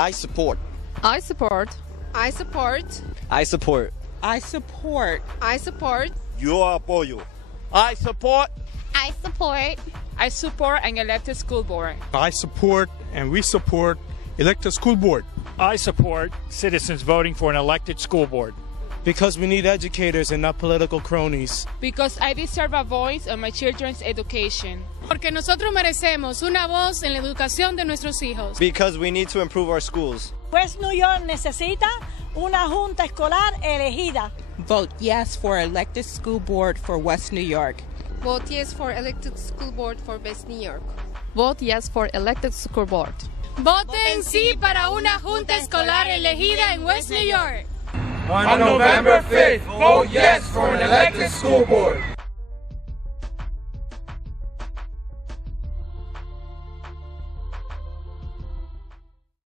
I support. I support. I support. I support. I support. I support. Yo apoyo. I support. I support. I support an elected school board. I support and we support elected school board. I support citizens voting for an elected school board. Because we need educators and not political cronies. Because I deserve a voice on my children's education. Porque nosotros merecemos una voz en la educación de nuestros hijos. Because we need to improve our schools. West New York necesita una junta escolar elegida. Vote yes for elected school board for West New York. Vote yes for elected school board for West New York. Vote yes for elected school board. Voten sí para una junta escolar elegida en West New York. On November 5th, vote yes for an elected school board.